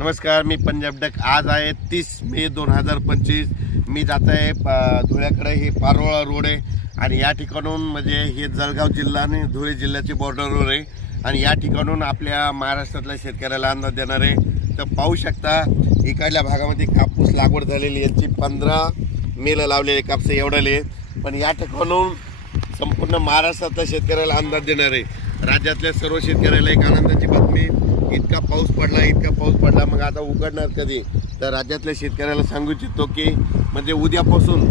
नमस्कार मी पंजाब डक आज आहे तीस मे दोन हजार पंचवीस मी जात आहे पा धुळ्याकडे हे पारोळा रोड आहे आणि या ठिकाणून म्हणजे हे जळगाव जिल्हा आणि धुळे जिल्ह्याची बॉर्डर रोड आहे आणि या ठिकाणून आपल्या महाराष्ट्रातल्या शेतकऱ्याला अंदाज देणार आहे तर पाहू शकता इकडल्या भागामध्ये कापूस लागवड झालेली यांची पंधरा मेलं लावलेले कापसे एवढाले पण या ठिकाणून संपूर्ण महाराष्ट्रातल्या शेतकऱ्याला अंदाज देणार आहे राज्यातल्या सर्व शेतकऱ्याला एक आनंदाची बातमी इतका पाऊस पडला इतका पाऊस पडला मग आता उघडणार कधी तर राज्यातल्या शेतकऱ्याला सांगू इच्छितो की म्हणजे उद्यापासून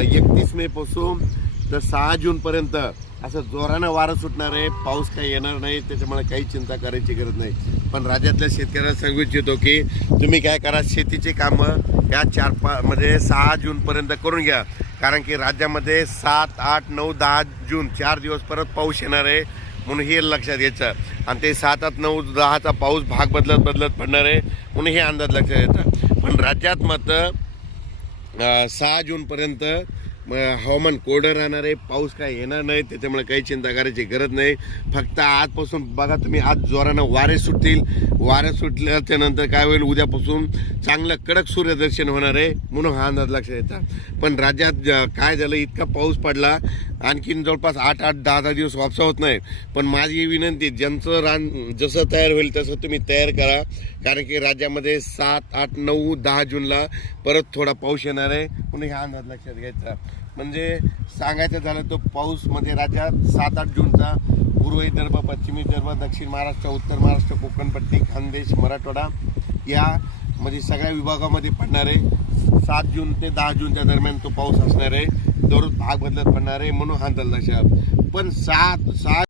एकतीस पासून तर सहा जूनपर्यंत असं जोरानं वारं सुटणार आहे पाऊस काही येणार नाही त्याच्यामुळे काही चिंता करायची गरज नाही पण राज्यातल्या शेतकऱ्याला सांगू इच्छितो की तुम्ही काय करा शेतीचे कामं या चार पा म्हणजे सहा जूनपर्यंत करून घ्या कारण की राज्यामध्ये सात आठ नऊ दहा जून चार दिवस परत पाऊस येणार आहे म्हणून हे लक्षात यायचं आणि ते सात आठ नऊ दहाचा पाऊस भाग बदलत बदलत पडणार आहे म्हणून हे अंदाज लक्षात घ्यायचा पण राज्यात मात्र सहा जूनपर्यंत हवामान कोरडं राहणार आहे पाऊस काय येणार नाही त्याच्यामुळे काही चिंता करायची गरज नाही फक्त आजपासून बघा तुम्ही आज जोरानं वारे सुटतील वारे सुटल्याच्या नंतर काय होईल उद्यापासून चांगलं कडक सूर्यदर्शन होणार आहे म्हणून हा अंदाज लक्षात येतात पण राज्यात काय झालं इतका पाऊस पडला आणखीन जवळपास आठ आठ दहा दहा दिवस वापसा होत नाही पण माझी ही विनंती ज्यांचं रान जसं तयार होईल तसं तुम्ही तयार करा कारण की राज्यामध्ये सात आठ नऊ दहा जूनला परत थोडा पाऊस येणार आहे पुन्हा ह्या अंदाज लक्षात घ्यायचा म्हणजे सांगायचं झालं तर पाऊसमध्ये राज्यात सात आठ जूनचा पूर्व विदर्भ पश्चिम विदर्भ दक्षिण महाराष्ट्र उत्तर महाराष्ट्र कोकणपट्टी खानदेश मराठवाडा या म्हणजे सगळ्या विभागामध्ये पडणार आहे सात जून ते दहा जूनच्या दरम्यान तो पाऊस असणार आहे दररोज भाग बदलत पडणार आहे म्हणून हा धंदा पण सात सात